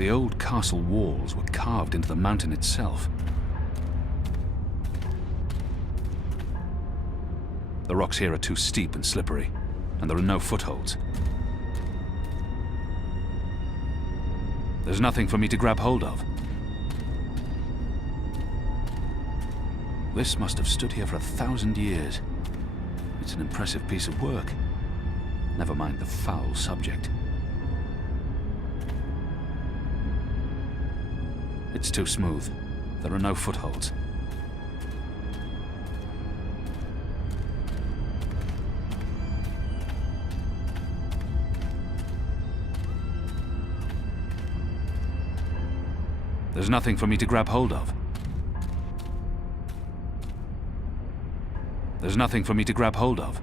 The old castle walls were carved into the mountain itself. The rocks here are too steep and slippery, and there are no footholds. There's nothing for me to grab hold of. This must have stood here for 1,000 years. It's an impressive piece of work. Never mind the foul subject. It's too smooth. There are no footholds. There's nothing for me to grab hold of. There's nothing for me to grab hold of.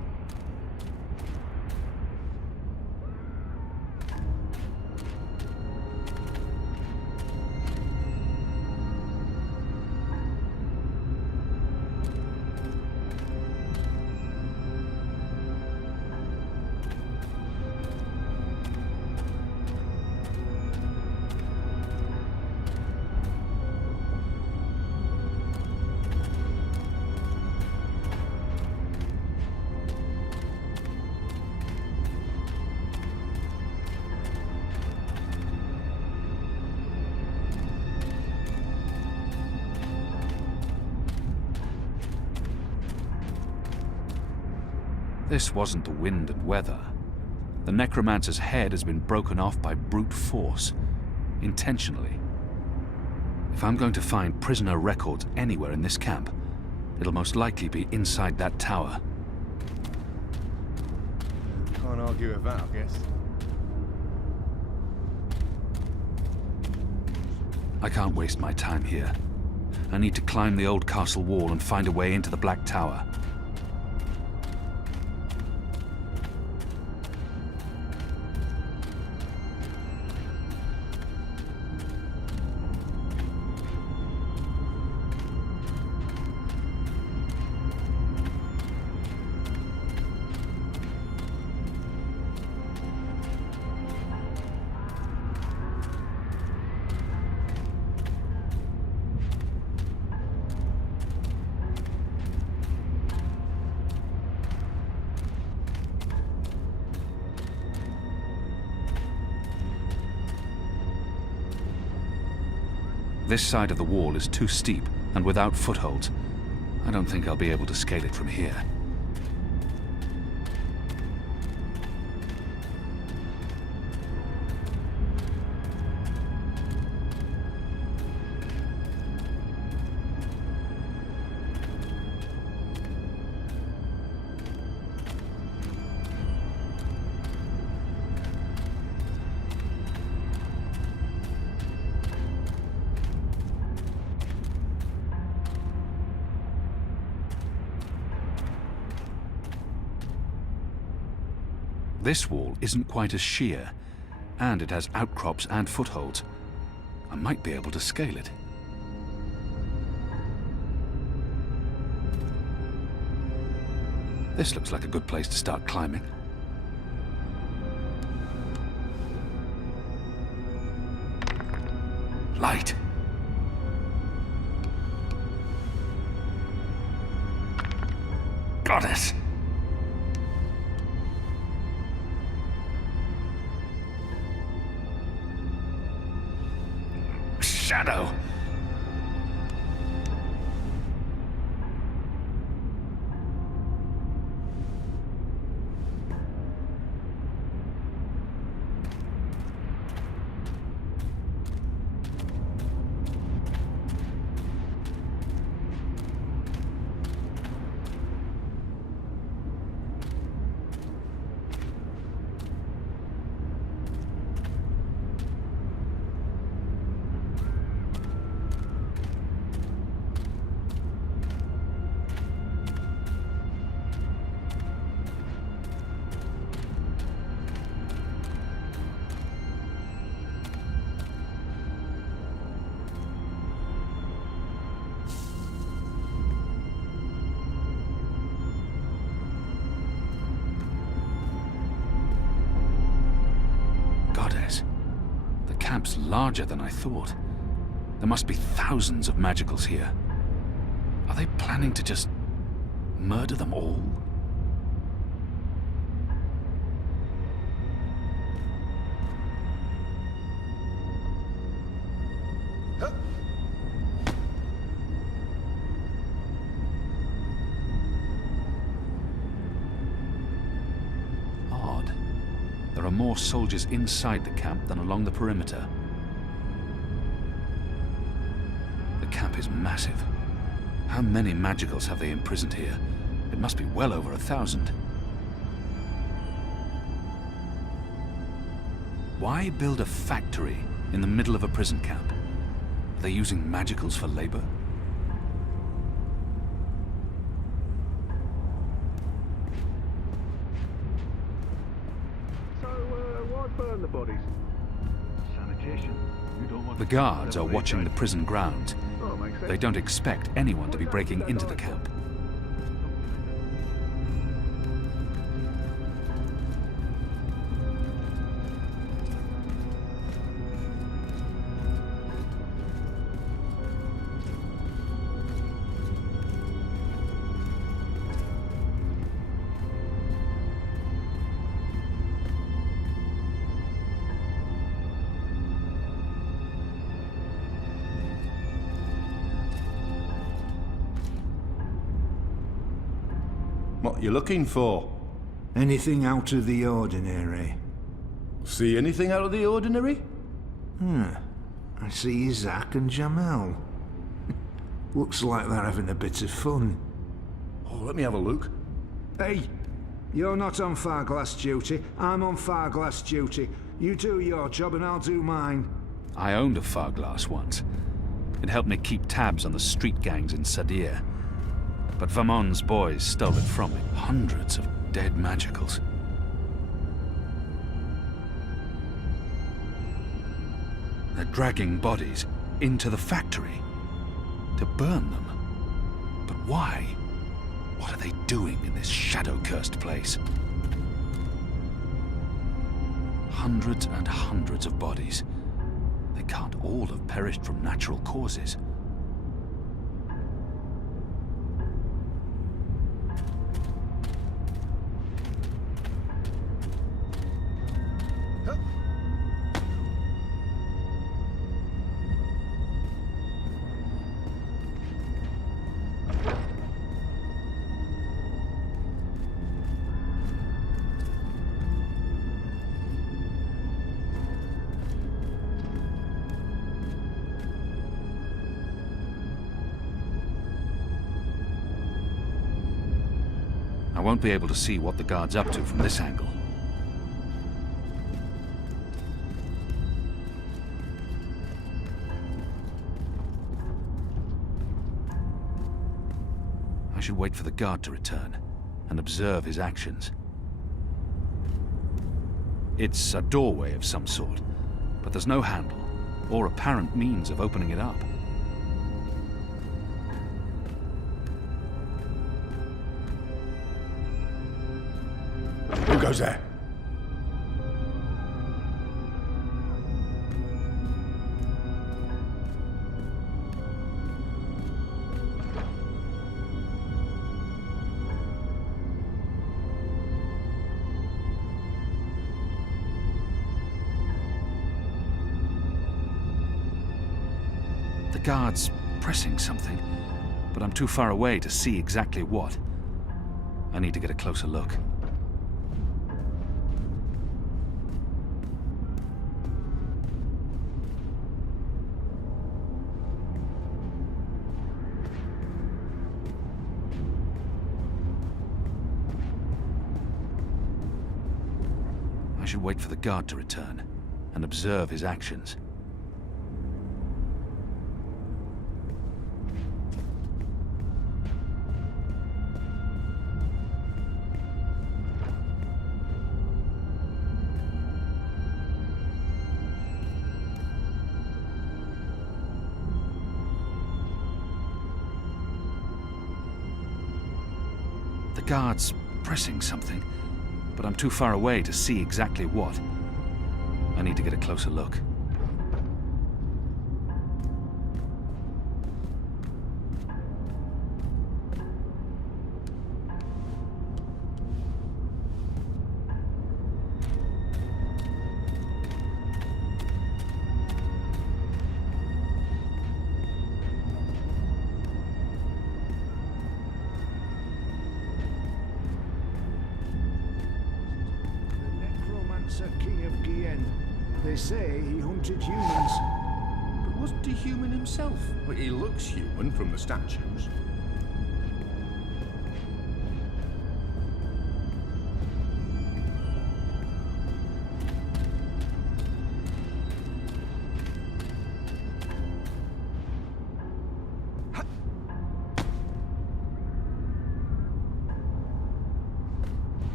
This wasn't the wind and weather. The necromancer's head has been broken off by brute force, intentionally. If I'm going to find prisoner records anywhere in this camp, it'll most likely be inside that tower. Can't argue with that, I guess. I can't waste my time here. I need to climb the old castle wall and find a way into the Black Tower. This side of the wall is too steep and without footholds. I don't think I'll be able to scale it from here. This wall isn't quite as sheer, and it has outcrops and footholds. I might be able to scale it. This looks like a good place to start climbing. Light. Got it. Shadow. camp's larger than I thought. There must be thousands of magicals here. Are they planning to just murder them all? Odd. There are more soldiers inside the camp than along the perimeter. The camp is massive. How many magicals have they imprisoned here? It must be well over 1,000. Why build a factory in the middle of a prison camp? Are they using magicals for labor? So, why burn the bodies? Sanitation. You don't want The guards are watching the prison grounds. Oh, makes sense. They don't expect anyone to be breaking into the camp. What you looking for? Anything out of the ordinary? See anything out of the ordinary? I see Zach and Jamel. Looks like they're having a bit of fun. Oh, let me have a look. Hey, you're not on Farglass duty. I'm on Farglass duty. You do your job and I'll do mine. I owned a Farglass once. It helped me keep tabs on the street gangs in Sadir. But Vamon's boys stole it from me. Hundreds of dead magicals. They're dragging bodies into the factory to burn them. But why? What are they doing in this shadow-cursed place? Hundreds and hundreds of bodies. They can't all have perished from natural causes. I won't be able to see what the guard's up to from this angle. I should wait for the guard to return and observe his actions. It's a doorway of some sort, but there's no handle or apparent means of opening it up. Who goes there? The guard's pressing something, but I'm too far away to see exactly what. I need to get a closer look. I should wait for the guard to return and observe his actions. The guard's pressing something, but I'm too far away to see exactly what. I need to get a closer look. men. They say he hunted humans. But wasn't he human himself? Well, he looks human from the statues.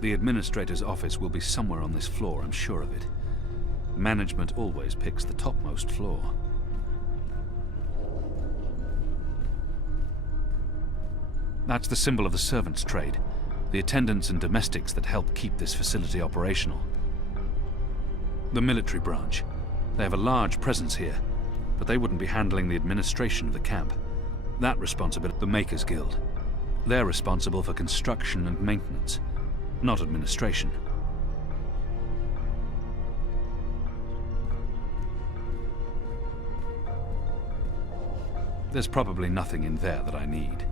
The administrator's office will be somewhere on this floor, I'm sure of it. Management always picks the topmost floor. That's the symbol of the servants' trade, the attendants and domestics that help keep this facility operational. The military branch. They have a large presence here, but they wouldn't be handling the administration of the camp. That responsibility, the Makers Guild. They're responsible for construction and maintenance, not administration. There's probably nothing in there that I need.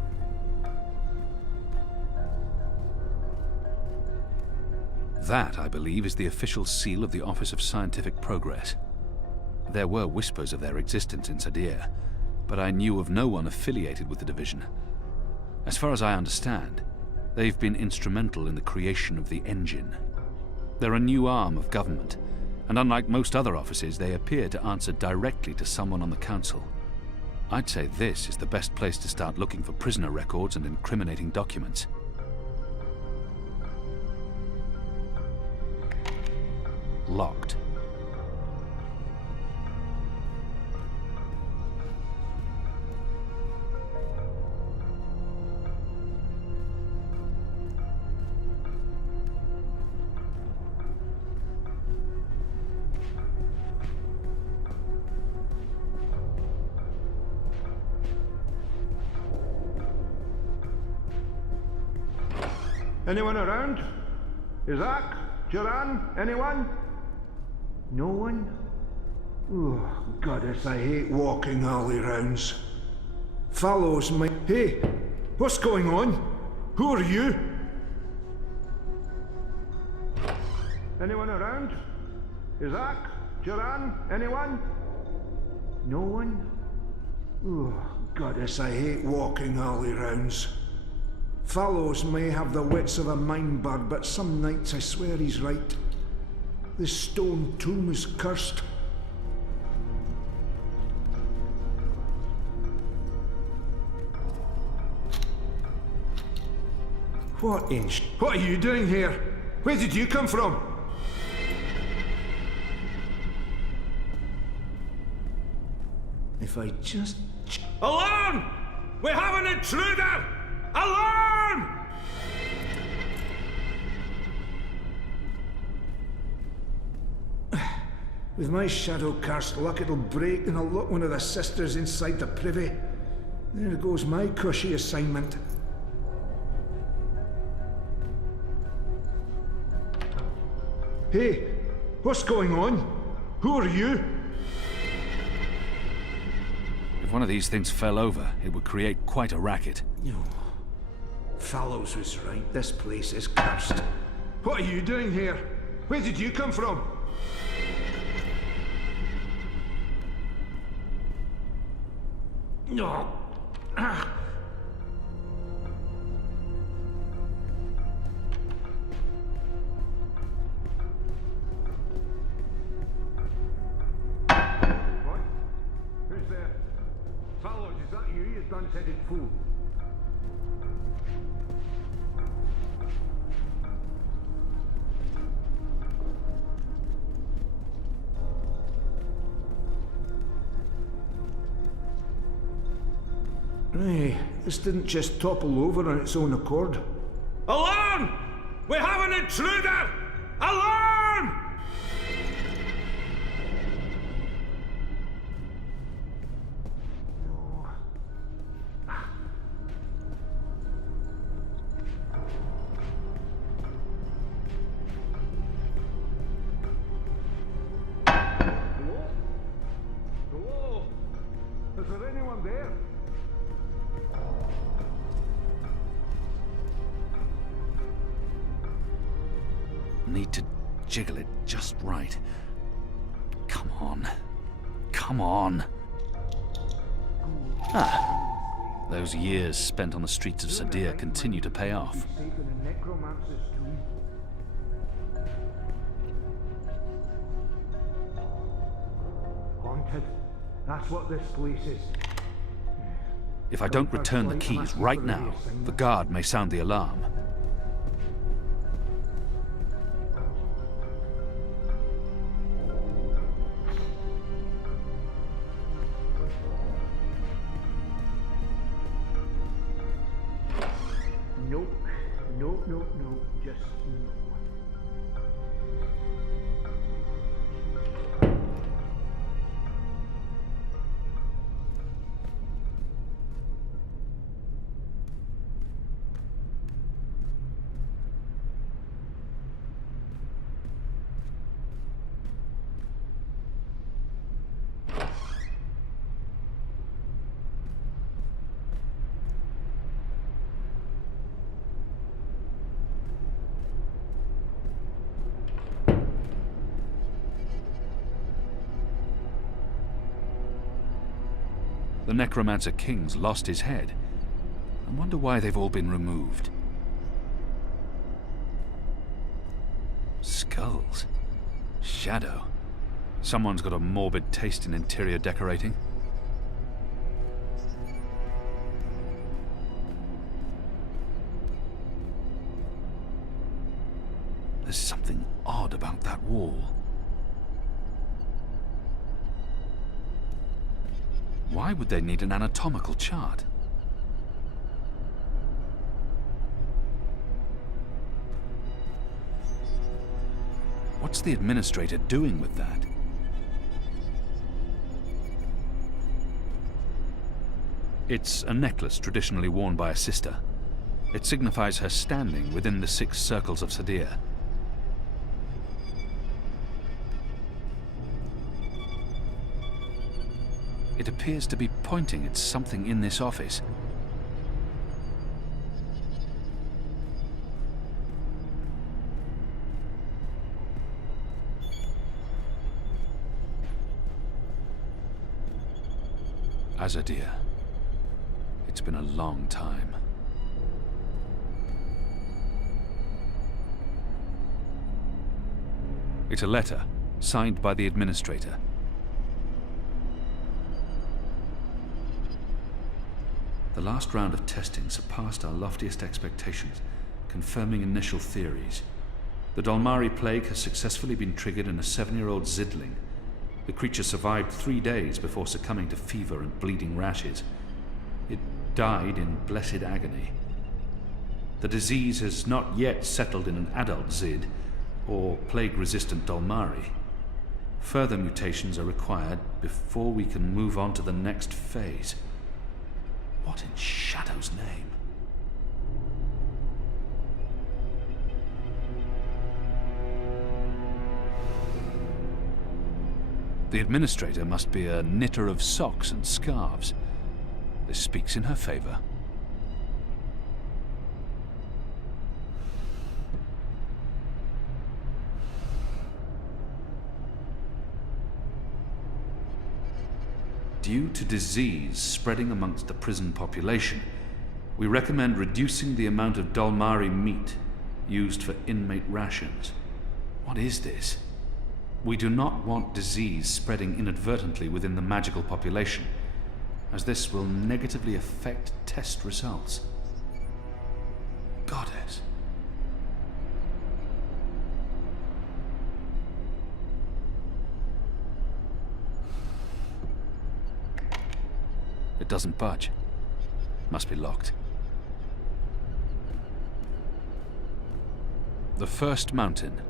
That, I believe, is the official seal of the Office of Scientific Progress. There were whispers of their existence in Sadir, but I knew of no one affiliated with the division. As far as I understand, they've been instrumental in the creation of the engine. They're a new arm of government, and unlike most other offices, they appear to answer directly to someone on the council. I'd say this is the best place to start looking for prisoner records and incriminating documents. Locked. Anyone around? Isaac? Joran? Anyone? No one? Oh, goddess, I hate walking alley rounds. Follows me. Hey, what's going on? Who are you? Anyone around? Isaac? Joran? Anyone? No one? Oh, goddess, I hate walking alley rounds. Fallows may have the wits of a mindbird, but some nights I swear he's right. This stone tomb is cursed. What are you doing here? Where did you come from? If I just... Alarm! We have an intruder! Alarm! With my shadow-cursed luck, it'll break and I'll lock one of the sisters inside the privy. There goes my cushy assignment. Hey, what's going on? Who are you? If one of these things fell over, it would create quite a racket. Fallows was right. This place is cursed. What are you doing here? Where did you come from? No. What? Who's there? Fallows, is that you, you dun-headed fool? Hey, this didn't just topple over on its own accord. Alarm! We have an intruder! Alarm! No. Hello? Hello? Is there anyone there? Need to jiggle it just right. Come on. Come on. Ah. Those years spent on the streets of Sadir continue to pay off. Safe in a necromancer's tomb. Haunted. That's what this place is. If I don't return the keys right now, the guard may sound the alarm. Nope. Nope, nope, nope. Just no. The Necromancer King's lost his head. I wonder why they've all been removed. Skulls. Shadow. Someone's got a morbid taste in interior decorating. There's something odd about that wall. Why would they need an anatomical chart? What's the administrator doing with that? It's a necklace traditionally worn by a sister. It signifies her standing within the 6 circles of Sadir. It appears to be pointing at something in this office. Azadir. It's been a long time. It's a letter, signed by the administrator. The last round of testing surpassed our loftiest expectations, confirming initial theories. The Dolmari plague has successfully been triggered in a 7-year-old Zidling. The creature survived 3 days before succumbing to fever and bleeding rashes. It died in blessed agony. The disease has not yet settled in an adult Zid, or plague-resistant Dolmari. Further mutations are required before we can move on to the next phase. What in Shadow's name? The administrator must be a knitter of socks and scarves. This speaks in her favor. due to disease spreading amongst the prison population, we recommend reducing the amount of Dolmari meat used for inmate rations. What is this? We do not want disease spreading inadvertently within the magical population, as this will negatively affect test results. Goddess. It doesn't budge. Must be locked. The First Mountain.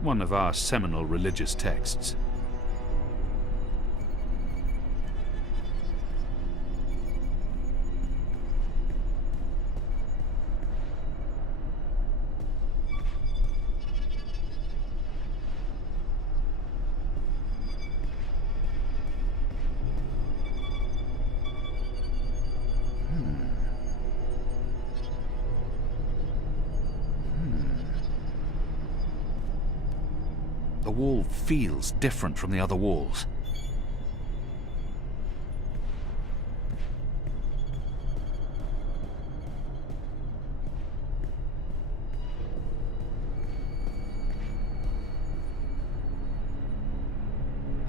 One of our seminal religious texts. The wall feels different from the other walls.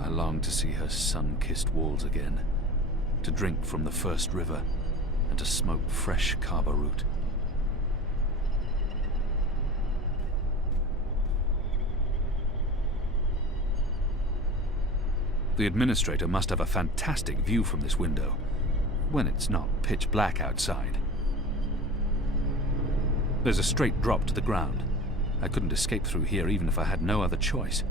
I long to see her sun-kissed walls again, to drink from the first river, and to smoke fresh kaba root. The administrator must have a fantastic view from this window, when it's not pitch black outside. There's a straight drop to the ground. I couldn't escape through here even if I had no other choice.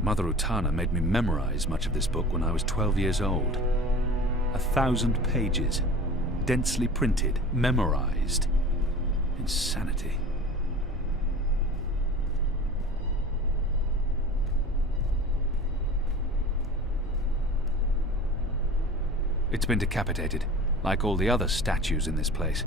Mother Utana made me memorize much of this book when I was 12 years old. 1,000 pages, densely printed, memorized. Insanity. It's been decapitated, like all the other statues in this place.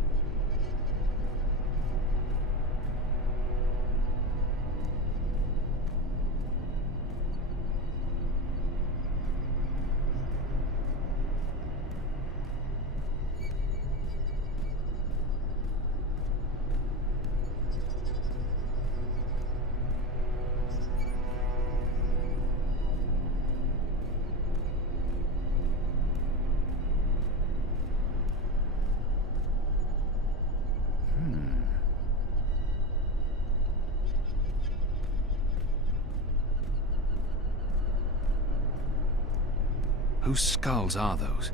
Whose skulls are those?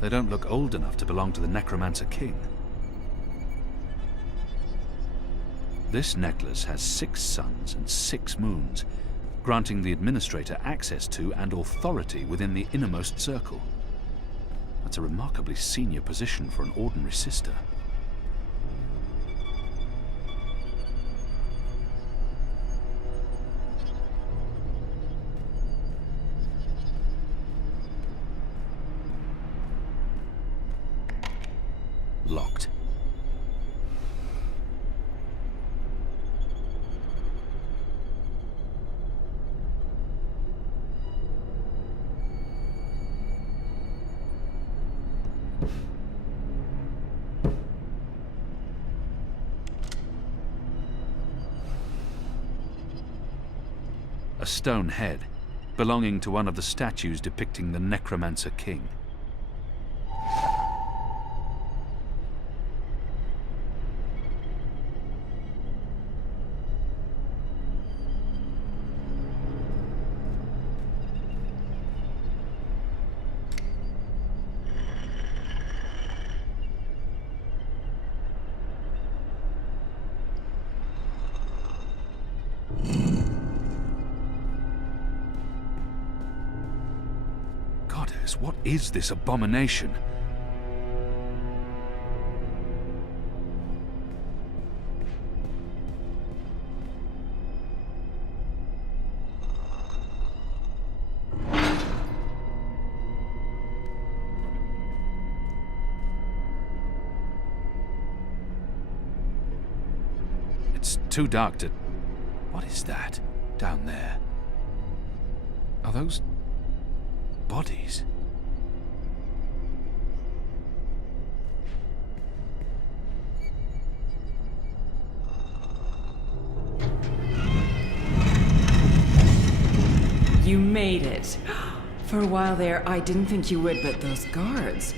They don't look old enough to belong to the Necromancer King. This necklace has 6 suns and 6 moons, granting the administrator access to and authority within the innermost circle. That's a remarkably senior position for an ordinary sister. Locked. A stone head, belonging to one of the statues depicting the Necromancer King. Goddess, what is this abomination? too dark to... What is that down there? Are those bodies? You made it. For a while there, I didn't think you would, but those guards...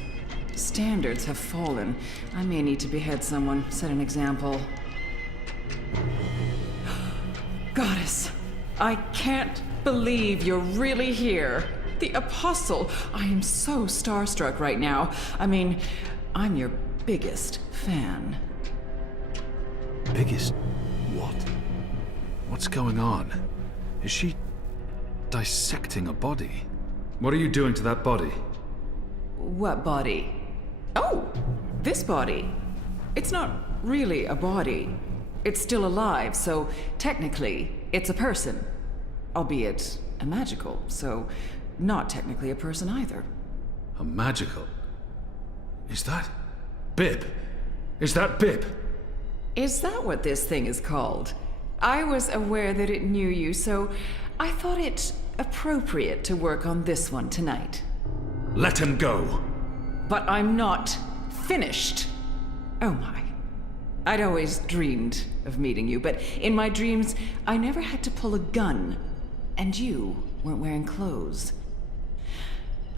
Standards have fallen. I may need to behead someone, set an example. Goddess, I can't believe you're really here. The Apostle. I am so starstruck right now. I mean, I'm your biggest fan. Biggest... what? What's going on? Is she dissecting a body? What are you doing to that body? What body? Oh, this body. It's not really a body. It's still alive, so technically, it's a person. Albeit a magical, so not technically a person either. A magical? Is that... Bib? Is that Bib? Is that what this thing is called? I was aware that it knew you, so I thought it appropriate to work on this one tonight. Let him go! But I'm not finished. Oh my. I'd always dreamed of meeting you, but in my dreams, I never had to pull a gun. And you weren't wearing clothes.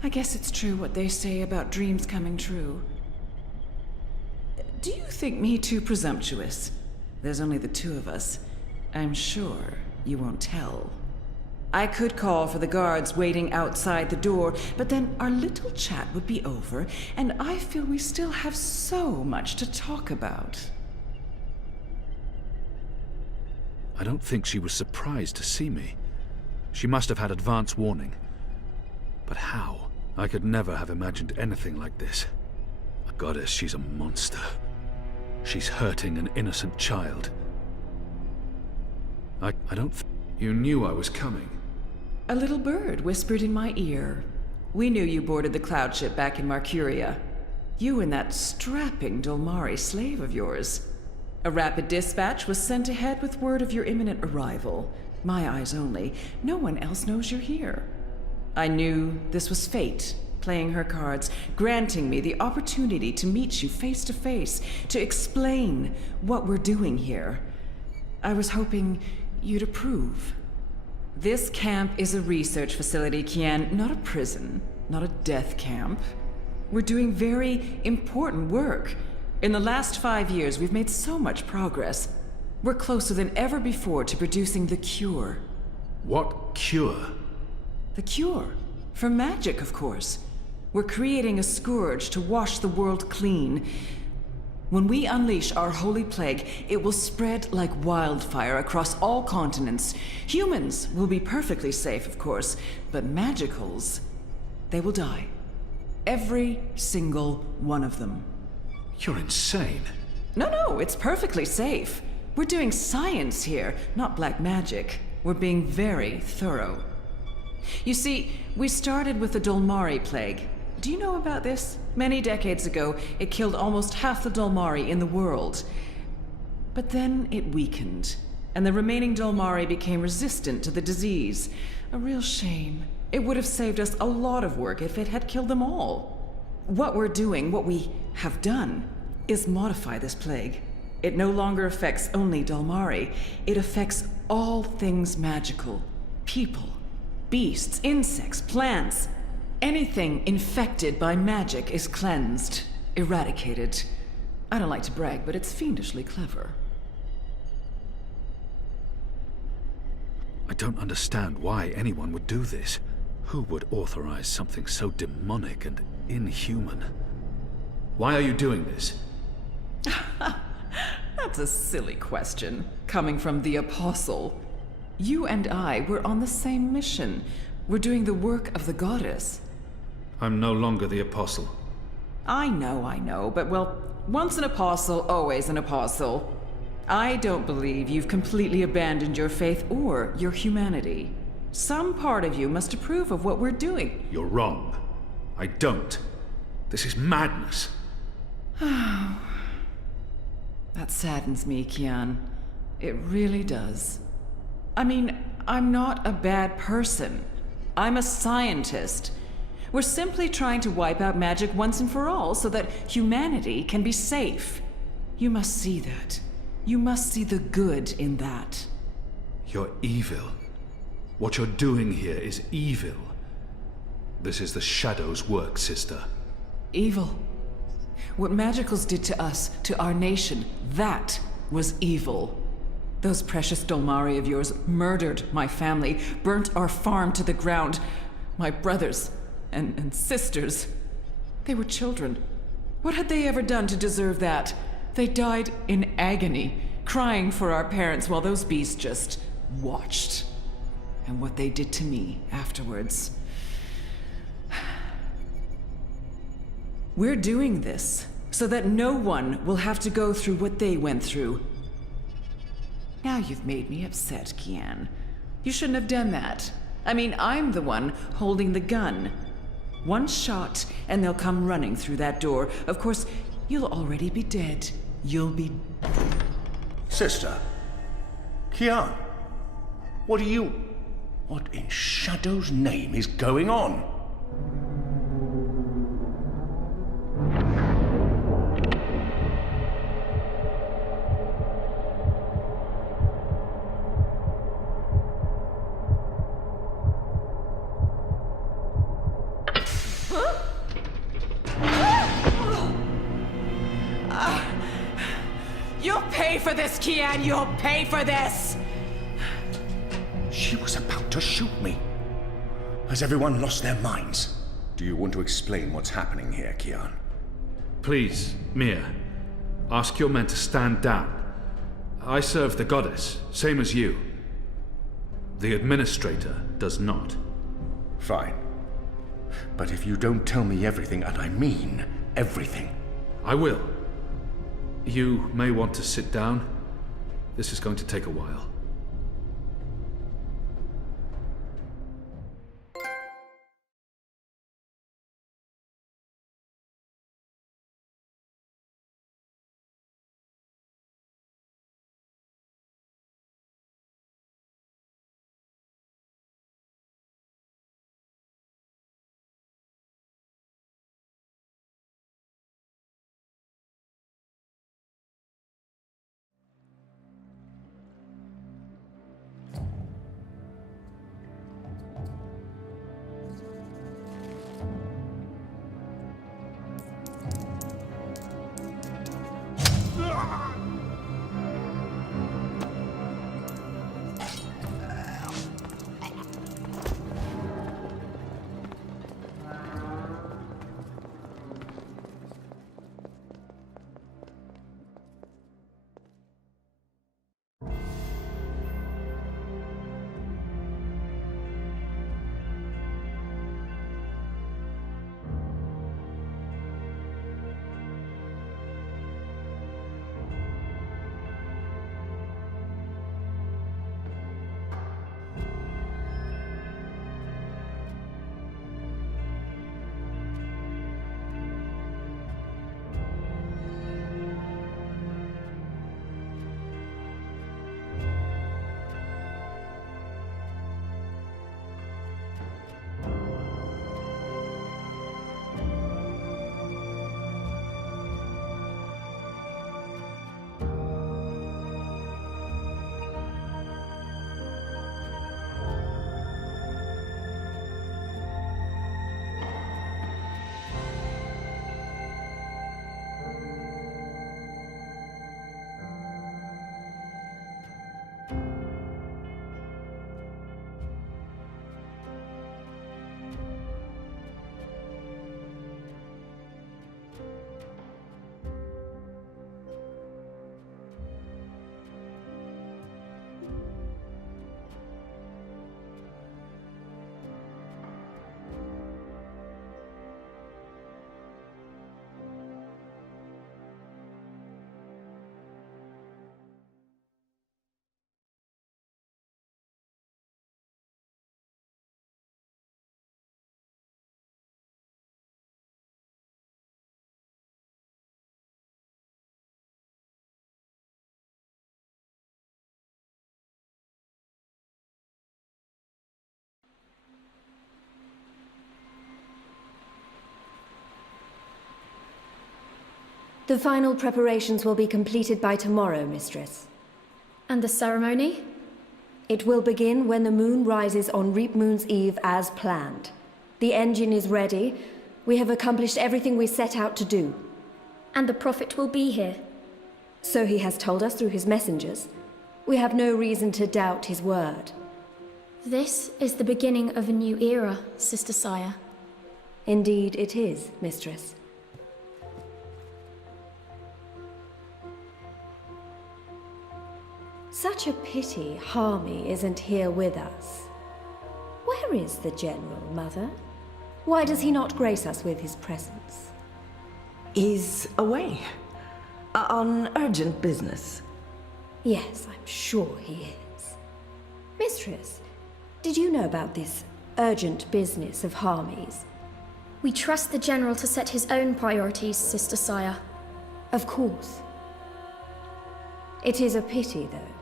I guess it's true what they say about dreams coming true. Do you think me too presumptuous? There's only the two of us. I'm sure you won't tell. I could call for the guards waiting outside the door, but then our little chat would be over, and I feel we still have so much to talk about. I don't think she was surprised to see me. She must have had advance warning. But how? I could never have imagined anything like this. A goddess, she's a monster. She's hurting an innocent child. I don't You knew I was coming. A little bird whispered in my ear. We knew you boarded the cloud ship back in Marcuria. You and that strapping Dolmari slave of yours. A rapid dispatch was sent ahead with word of your imminent arrival. My eyes only. No one else knows you're here. I knew this was fate, playing her cards, granting me the opportunity to meet you face to face, to explain what we're doing here. I was hoping you'd approve. This camp is a research facility, Kian, not a prison, not a death camp. We're doing very important work. In the last 5 years, we've made so much progress. We're closer than ever before to producing the cure. What cure? The cure. For magic, of course. We're creating a scourge to wash the world clean. When we unleash our holy plague, it will spread like wildfire across all continents. Humans will be perfectly safe, of course, but magicals, they will die. Every single one of them. You're insane. No, it's perfectly safe. We're doing science here, not black magic. We're being very thorough. You see, we started with the Dolmari plague. Do you know about this? Many decades ago, it killed almost half the Dolmari in the world. But then it weakened, and the remaining Dolmari became resistant to the disease. A real shame. It would have saved us a lot of work if it had killed them all. What we're doing, what we have done, is modify this plague. It no longer affects only Dolmari. It affects all things magical. People, beasts, insects, plants. Anything infected by magic is cleansed, eradicated. I don't like to brag, but it's fiendishly clever. I don't understand why anyone would do this. Who would authorize something so demonic and inhuman? Why are you doing this? That's a silly question, coming from the Apostle. You and I were on the same mission. We're doing the work of the goddess. I'm no longer the Apostle. I know, but well, once an apostle, always an apostle. I don't believe you've completely abandoned your faith or your humanity. Some part of you must approve of what we're doing. You're wrong. I don't. This is madness. That saddens me, Kian. It really does. I mean, I'm not a bad person. I'm a scientist. We're simply trying to wipe out magic once and for all so that humanity can be safe. You must see that. You must see the good in that. You're evil. What you're doing here is evil. This is the Shadow's work, sister. Evil. What Magicals did to us, to our nation, that was evil. Those precious Dolmari of yours murdered my family, burnt our farm to the ground. My brothers and sisters. They were children. What had they ever done to deserve that? They died in agony, crying for our parents while those beasts just watched. And what they did to me afterwards. We're doing this so that no one will have to go through what they went through. Now you've made me upset, Kian. You shouldn't have done that. I mean, I'm the one holding the gun. One shot, and they'll come running through that door. Of course, you'll already be dead. You'll be... Sister. Kian. What in Shadow's name is going on? You'll pay for this, Kian! You'll pay for this! She was about to shoot me. Has everyone lost their minds? Do you want to explain what's happening here, Kian? Please, Mia. Ask your men to stand down. I serve the goddess, same as you. The administrator does not. Fine. But if you don't tell me everything, and I mean everything... I will. You may want to sit down. This is going to take a while. The final preparations will be completed by tomorrow, Mistress. And the ceremony? It will begin when the moon rises on Reap Moon's Eve as planned. The engine is ready. We have accomplished everything we set out to do. And the Prophet will be here. So he has told us through his messengers. We have no reason to doubt his word. This is the beginning of a new era, Sister Saya. Indeed it is, Mistress. Such a pity Harmy isn't here with us. Where is the General, Mother? Why does he not grace us with his presence? He's away. On urgent business. Yes, I'm sure he is. Mistress, did you know about this urgent business of Harmy's? We trust the General to set his own priorities, Sister Saya. Of course. It is a pity, though.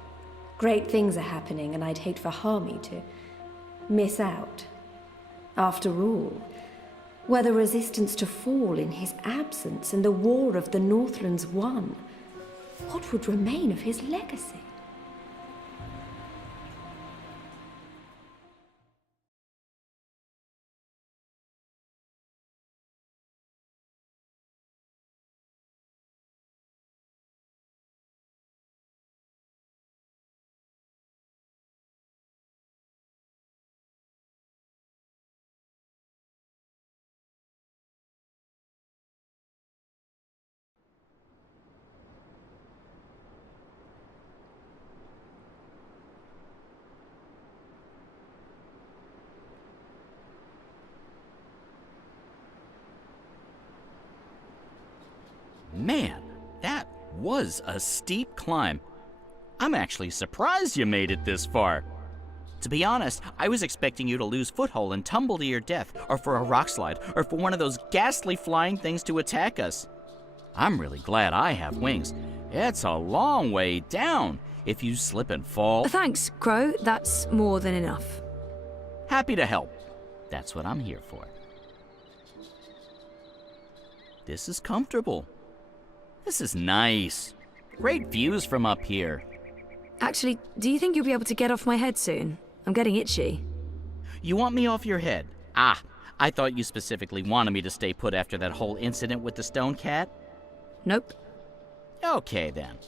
Great things are happening, and I'd hate for Harmy to miss out. After all, were the resistance to fall in his absence and the war of the Northlands won, what would remain of his legacy? Man, that was a steep climb. I'm actually surprised you made it this far. To be honest, I was expecting you to lose foothold and tumble to your death, or for a rock slide, or for one of those ghastly flying things to attack us. I'm really glad I have wings. It's a long way down. If you slip and fall... Thanks, Crow. That's more than enough. Happy to help. That's what I'm here for. This is comfortable. This is nice. Great views from up here. Actually, do you think you'll be able to get off my head soon? I'm getting itchy. You want me off your head? Ah, I thought you specifically wanted me to stay put after that whole incident with the stone cat. Nope. Okay, then.